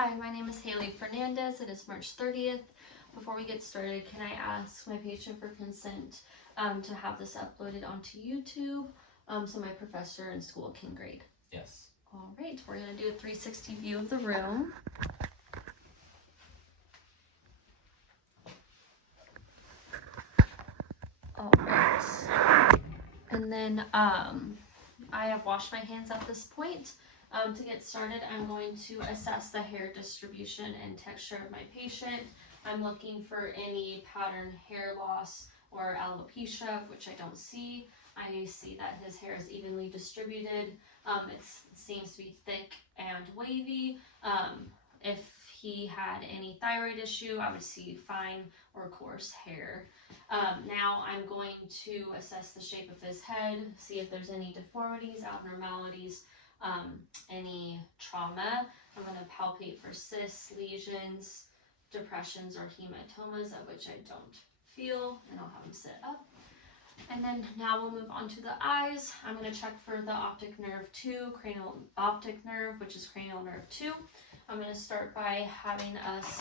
Hi, my name is Haley Fernandez. It is March 30th. Before we get started, can I ask my patient for consent to have this uploaded onto YouTube so my professor in school can grade? Yes. All right, we're going to do a 360 view of the room. All right. And then I have washed my hands at this point. To get started, I'm going to assess the hair distribution and texture of my patient. I'm looking for any pattern hair loss or alopecia, which I don't see. I see that his hair is evenly distributed. It seems to be thick and wavy. If he had any thyroid issue, I would see fine or coarse hair. Now I'm going to assess the shape of his head, see if there's any deformities, abnormalities, any trauma. I'm going to palpate for cysts, lesions, depressions, or hematomas, of which I don't feel, and I'll have him sit up. And then now we'll move on to the eyes. I'm going to check for the optic nerve 2, cranial optic nerve, which is cranial nerve 2. I'm going to start by having us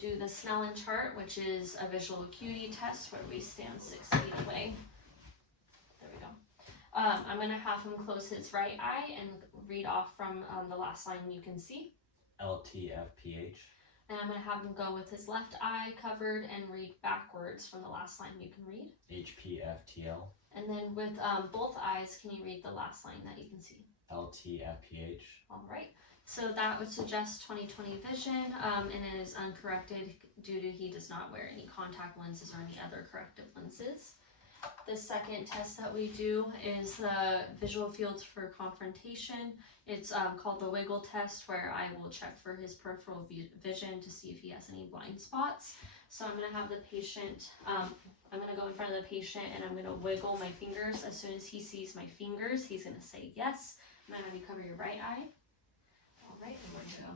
do the Snellen chart, which is a visual acuity test where we stand 6 feet away. There we go. I'm going to have him close his right eye and read off from the last line you can see. LTFPH. And I'm going to have him go with his left eye covered and read backwards from the last line you can read. HPFTL. And then with both eyes, can you read the last line that you can see? LTFPH. All right. So that would suggest 20/20 vision, and it is uncorrected due to he does not wear any contact lenses or any other corrective lenses. The second test that we do is the visual fields for confrontation. It's called the wiggle test, where I will check for his peripheral vision to see if he has any blind spots. So I'm going to have the patient, I'm going to go in front of the patient and I'm going to wiggle my fingers. As soon as he sees my fingers, he's going to say yes. I'm going to have you cover your right eye. All right, and we're going to go.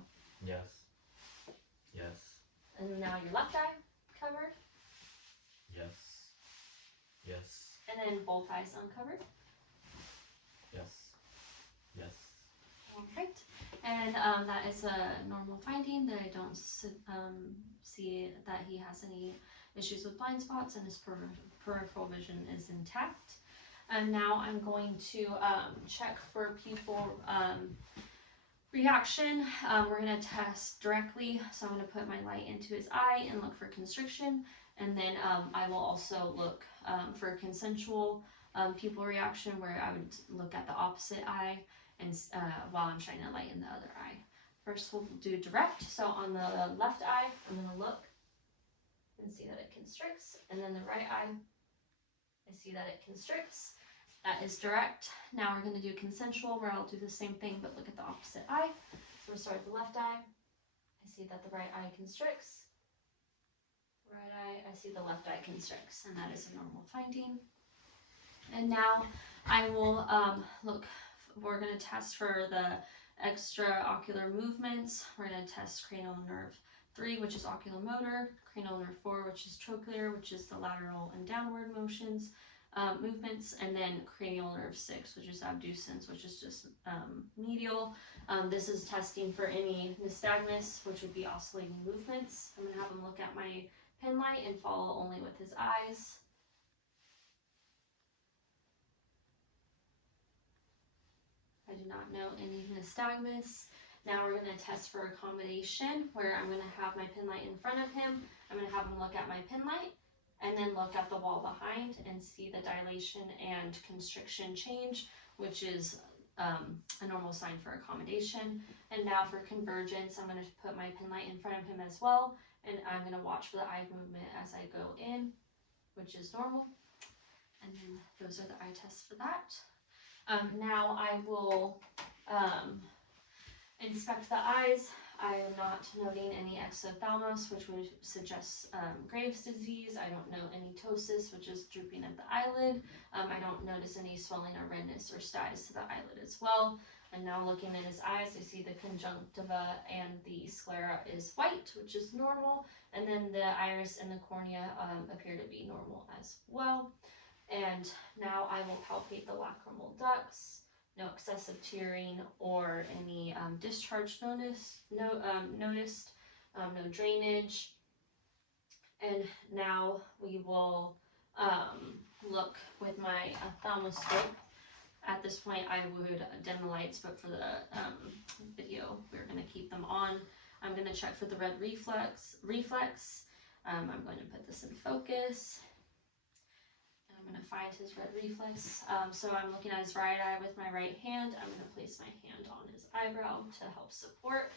Yes. Yes. And then now your left eye covered. Yes. Yes. And then both eyes uncovered. Yes. Yes. All right. And that is a normal finding that I don't see that he has any issues with blind spots, and his peripheral vision is intact. And now I'm going to check for pupil reaction. We're going to test directly. So I'm going to put my light into his eye and look for constriction. And then I will also look for consensual pupil reaction, where I would look at the opposite eye and while I'm shining a light in the other eye. First we'll do direct. So on the left eye, I'm going to look and see that it constricts. And then the right eye, I see that it constricts. That is direct. Now we're going to do consensual, where I'll do the same thing but look at the opposite eye. So we'll start with the left eye. I see that the right eye constricts. Right eye, I see the left eye constricts, and that is a normal finding. And now I will look, we're going to test for the extraocular movements. We're going to test cranial nerve 3, which is oculomotor, cranial nerve 4, which is trochlear, which is the lateral and downward motions, movements, and then cranial nerve 6, which is abducens, which is just medial. This is testing for any nystagmus, which would be oscillating movements. I'm going to have him look at my pen light and follow only with his eyes. I do not know any nystagmus. Now we're going to test for accommodation, where I'm going to have my pen light in front of him. I'm going to have him look at my pen light and then look at the wall behind and see the dilation and constriction change, which is a normal sign for accommodation. And now for convergence, I'm going to put my pen light in front of him as well, and I'm going to watch for the eye movement as I go in, which is normal. And then those are the eye tests for that. Now I will inspect the eyes. I am not noting any exophthalmos, which would suggest Graves' disease. I don't know any ptosis, which is drooping of the eyelid. I don't notice any swelling or redness or styes to the eyelid as well. And now looking at his eyes, I see the conjunctiva and the sclera is white, which is normal. And then the iris and the cornea appear to be normal as well. And now I will palpate the lacrimal ducts, no excessive tearing or any discharge noticed, no drainage. And now we will look with my ophthalmoscope. At this point, I would dim the lights, but for the video, we're going to keep them on. I'm going to check for the red reflex. I'm going to put this in focus. And I'm going to find his red reflex. So I'm looking at his right eye with my right hand. I'm going to place my hand on his eyebrow to help support.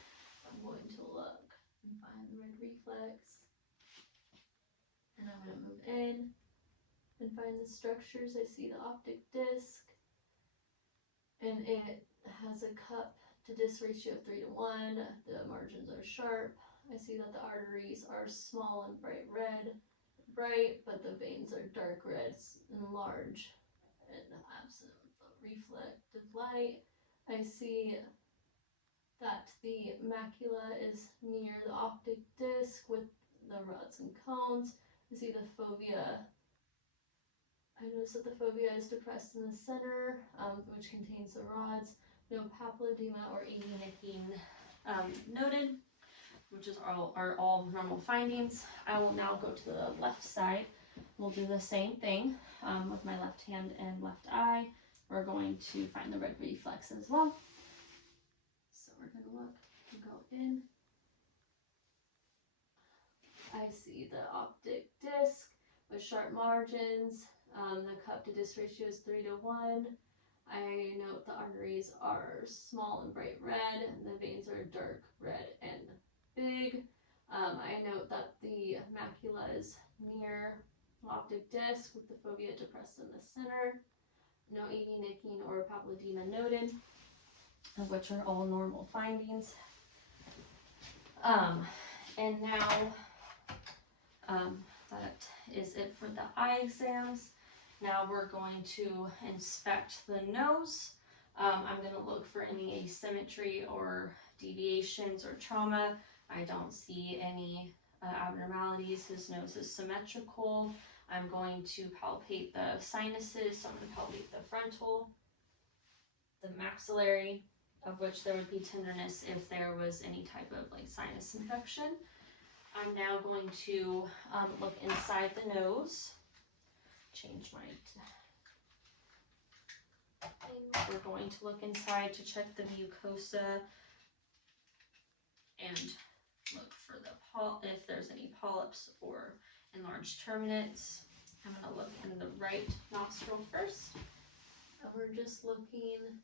I'm going to look and find the red reflex. And I'm going to move in and find the structures. I see the optic disc. And it has a cup to disc ratio of 3:1. The margins are sharp. I see that the arteries are small and bright red, but the veins are dark red and large and absent of reflective light. I see that the macula is near the optic disc with the rods and cones. I see the fovea. I notice that the fovea is depressed in the center, which contains the rods. No papilledema or AD nicking noted, which are all normal findings. I will now go to the left side. We'll do the same thing with my left hand and left eye. We're going to find the red reflex as well. So we're going to look and go in. I see the optic disc with sharp margins. The cup to disc ratio is 3:1. I note the arteries are small and bright red, and the veins are dark red and big. I note that the macula is near the optic disc with the fovea depressed in the center. No AD nicking or papilledema noted, which are all normal findings. And now that is it for the eye exams. Now we're going to inspect the nose. I'm going to look for any asymmetry or deviations or trauma. I don't see any abnormalities. His nose is symmetrical. I'm going to palpate the sinuses. So I'm going to palpate the frontal, the maxillary, of which there would be tenderness if there was any type of like sinus infection. I'm now going to look inside the nose. Change my thing. We're going to look inside to check the mucosa and look for the if there's any polyps or enlarged terminates. I'm going to look in the right nostril first. And we're just looking.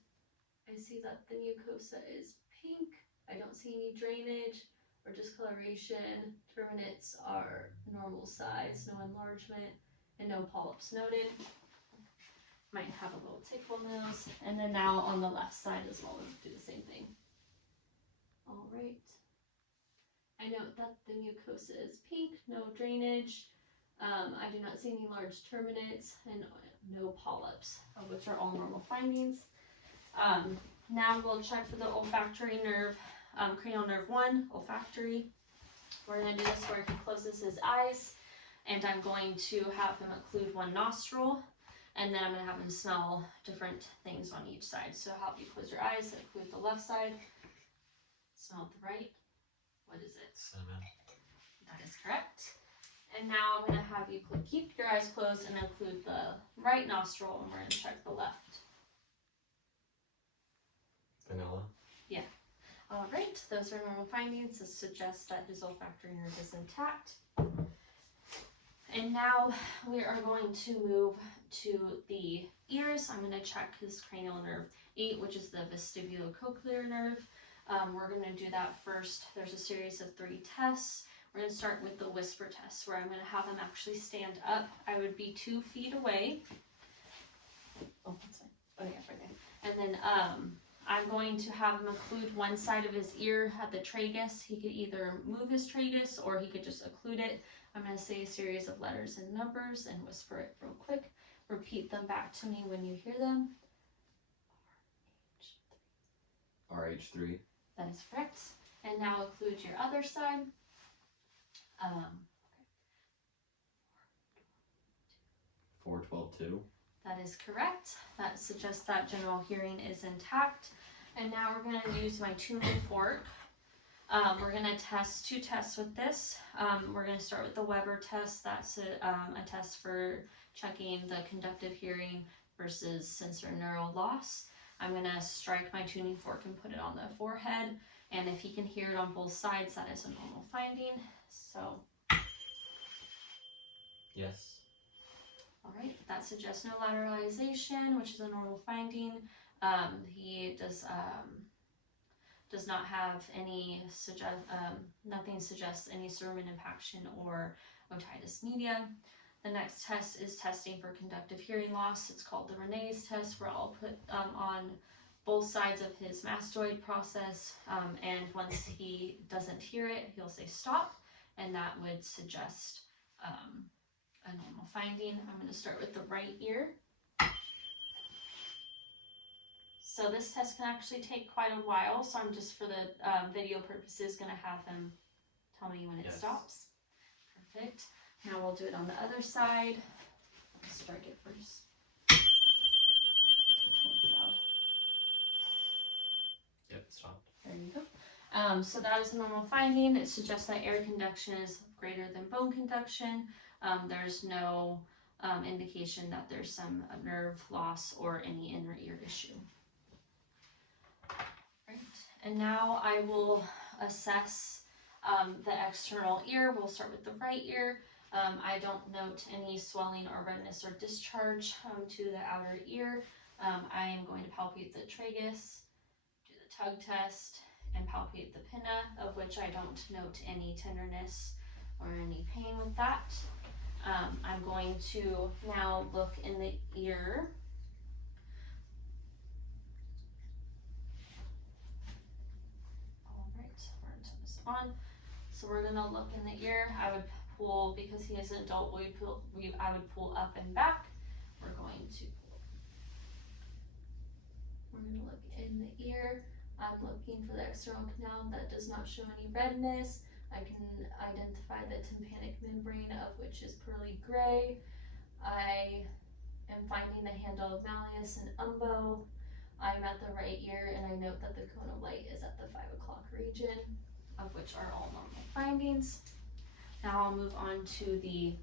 I see that the mucosa is pink. I don't see any drainage or discoloration. Terminates are normal size, no enlargement, and no polyps noted. Might have a little tickle nose. And then now on the left side as well, we'll do the same thing. All right. I note that the mucosa is pink, no drainage. I do not see any large terminates and no polyps, which are all normal findings. Now we'll check for the olfactory nerve, cranial nerve 1, olfactory. We're going to do this where he closes his eyes, and I'm going to have him occlude one nostril, and then I'm going to have him smell different things on each side. So how do you close your eyes? Occlude the left side, smell the right. What is it? Cinnamon. That is correct. And now I'm going to have you keep your eyes closed and include the right nostril, and we're going to check the left. Vanilla. Yeah. All right, those are normal findings. This suggests that his olfactory nerve is intact. And now we are going to move to the ears. I'm going to check his cranial nerve 8, which is the vestibulocochlear nerve. We're going to do that first. There's a series of 3 tests. We're going to start with the whisper test, where I'm going to have him actually stand up. I would be 2 feet away. Oh, that's fine. Oh, yeah, right there. And then I'm going to have him occlude one side of his ear at the tragus. He could either move his tragus or he could just occlude it. I'm going to say a series of letters and numbers and whisper it real quick. Repeat them back to me when you hear them. RH3. That is correct. And now occlude your other side. 412-2. That is correct. That suggests that general hearing is intact. And now we're going to use my tuning fork. We're going to test 2 tests with this. We're going to start with the Weber test. That's a test for checking the conductive hearing versus sensorineural loss. I'm going to strike my tuning fork and put it on the forehead. And if he can hear it on both sides, that is a normal finding. So, Yes. all right, that suggests no lateralization, which is a normal finding. He does not have any nothing suggests any cerumen impaction or otitis media. The next test is testing for conductive hearing loss. It's called the Renee's test, where I'll put on both sides of his mastoid process, and once he doesn't hear it, he'll say stop, and that would suggest a normal finding. I'm going to start with the right ear. So this test can actually take quite a while, so I'm just for the video purposes going to have him tell me when it stops. Perfect. Now we'll do it on the other side. I'll strike it first. Oh, it's loud. Yep, it stopped. There you go. So that is a normal finding. It suggests that air conduction is greater than bone conduction. There's no indication that there's some nerve loss or any inner ear issue. Right. And now I will assess the external ear. We'll start with the right ear. I don't note any swelling or redness or discharge to the outer ear. I am going to palpate the tragus, do the tug test, and palpate the pinna, of which I don't note any tenderness or any pain with that. I'm going to now look in the ear. All right, we're going to turn this on. So we're going to look in the ear. I would pull, because he is an adult, I would pull up and back. We're going to look in the ear. I'm looking for the external canal that does not show any redness. I can identify the tympanic membrane, of which is pearly gray. I am finding the handle of malleus and umbo. I'm at the right ear, and I note that the cone of light is at the 5 o'clock region, of which are all normal findings. Now I'll move on to the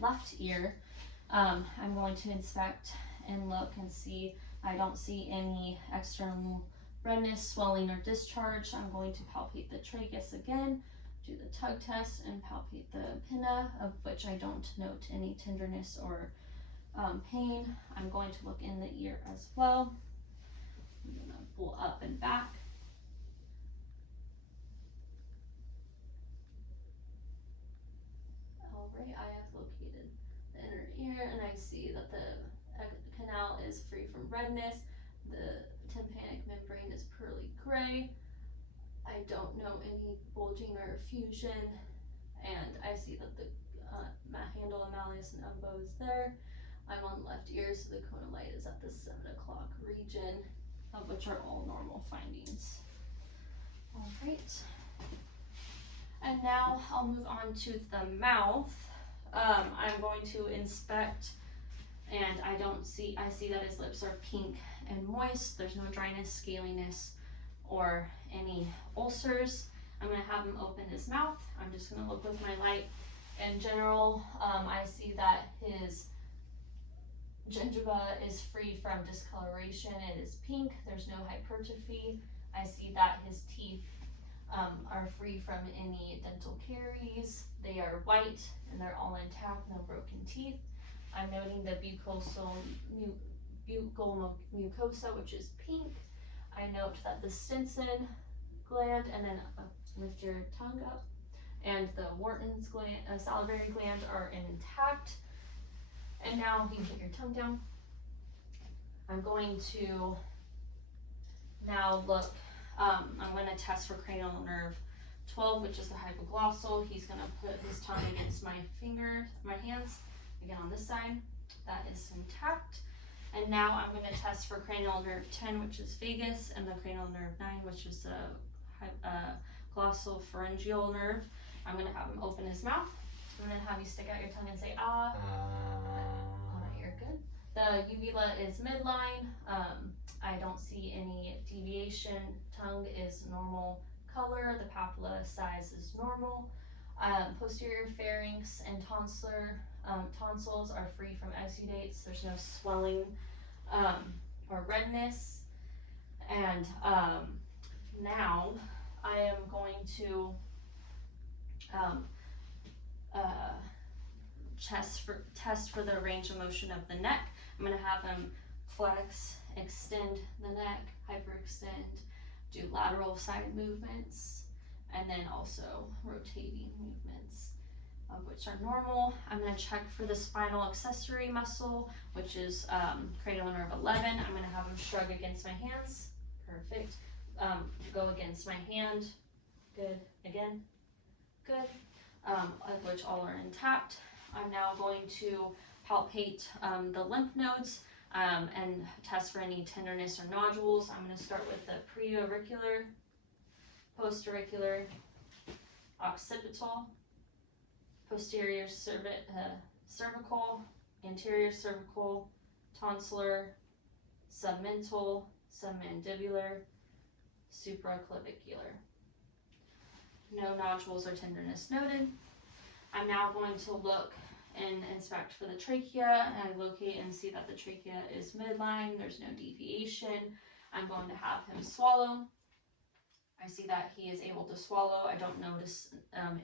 left ear. I'm going to inspect and look and see. I don't see any external redness, swelling, or discharge. I'm going to palpate the tragus again, do the tug test, and palpate the pinna, of which I don't note any tenderness or pain. I'm going to look in the ear as well. I'm going to pull up and back. All right, I have located the inner ear, and I see that the canal is free from redness. The tympanic membrane is pearly gray. I don't know any bulging or effusion, and I see that the handle of malleus and umbo is there. I'm on the left ear, so the cone of light is at the 7 o'clock region, of which are all normal findings. All right. And now I'll move on to the mouth. I'm going to inspect, and I see that his lips are pink and moist. There's no dryness, scaliness, or any ulcers. I'm going to have him open his mouth. I'm just going to look with my light. In general, I see that his gingiva is free from discoloration. It is pink. There's no hypertrophy. I see that his teeth are free from any dental caries. They are white and they're all intact, no broken teeth. I'm noting the buccal mucosa, which is pink. I note that the Stinson gland, and then lift your tongue up, and the Wharton's gland, salivary gland are intact. And now you can put your tongue down. I'm going to now look, I'm going to test for cranial nerve 12, which is the hypoglossal. He's going to put his tongue against my hands, again on this side. That is intact. And now I'm going to test for cranial nerve 10, which is vagus, and the cranial nerve 9, which is the glossal pharyngeal nerve. I'm going to have him open his mouth. I'm going to have you stick out your tongue and say, ah. All right, you're good. The uvula is midline. I don't see any deviation. Tongue is normal color. The papilla size is normal. Posterior pharynx and tonsils are free from exudates. There's no swelling or redness. And now I am going to test for the range of motion of the neck. I'm going to have him flex, extend the neck, hyperextend, do lateral side movements, and then also rotating movements, which are normal. I'm going to check for the spinal accessory muscle, which is cranial nerve 11. I'm going to have him shrug against my hands. Perfect. Go against my hand. Good. Again. Good. Which all are intact. I'm now going to palpate the lymph nodes and test for any tenderness or nodules. I'm going to start with the preauricular, postauricular, occipital, posterior cervical, anterior cervical, tonsillar, submental, submandibular, supraclavicular. No nodules or tenderness noted. I'm now going to look and inspect for the trachea, and I locate and see that the trachea is midline. There's no deviation. I'm going to have him swallow. I see that he is able to swallow. I don't notice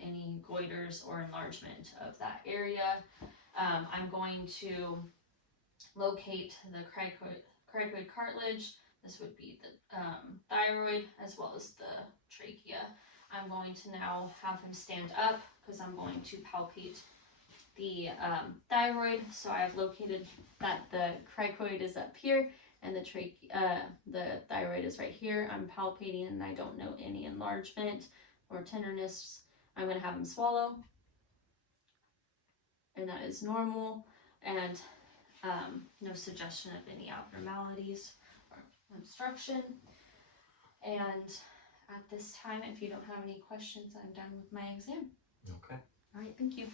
any goiters or enlargement of that area. I'm going to locate the cricoid cartilage. This would be the thyroid as well as the trachea. I'm going to now have him stand up because I'm going to palpate the thyroid. So I've located that the cricoid is up here and the thyroid is right here. I'm palpating and I don't know any enlargement or tenderness. I'm going to have him swallow, and that is normal, and no suggestion of any abnormalities or obstruction. And at this time, if you don't have any questions, I'm done with my exam. Okay. All right, thank you.